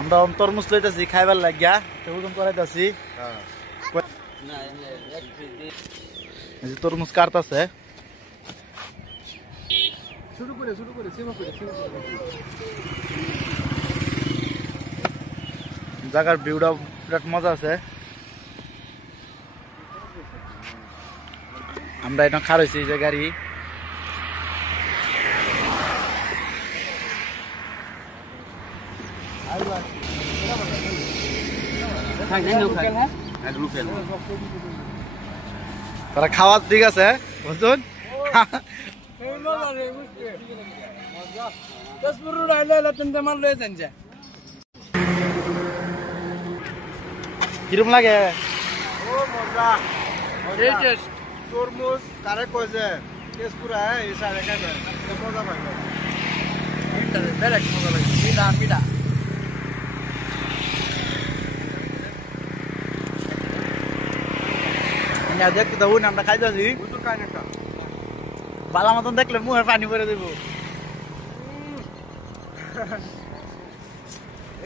আমরা তরমুজ লইতেছি খাইবার লাগিয়া ওজন করাইতেছি তরমুজ কাটতেছে জায়গার ভিউটা বিরাট মজা আছে আমরা এটা খারইছি যে গাড়ি তারা খাওয়ার ঠিক আছে বুঝুন কিরম লাগে তরমুজ তারে কইছে তেজপুরা এই সাইডে খাইবে মজা পাইবে বেলেগ মজা লাগে মিঠা মিঠা দেখতে তো আমরা খাইতেছি বালা মতন দেখলে মুখে পানি ভরে দেব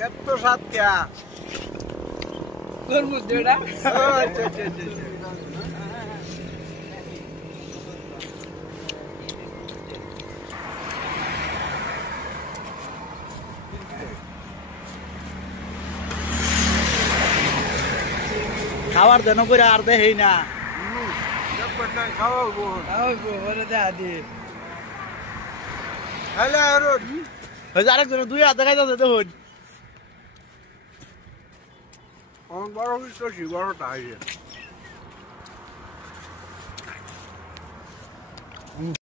এত স্বাদ কে তরমুজ দেড়া খাবার দেন করে আর দেই না খাওয়াবো ওরে দে আদি হ্যালো আরেকজন দুই হাতে খাইতেছে দেখুন বড় হইছে বড়টা হইছে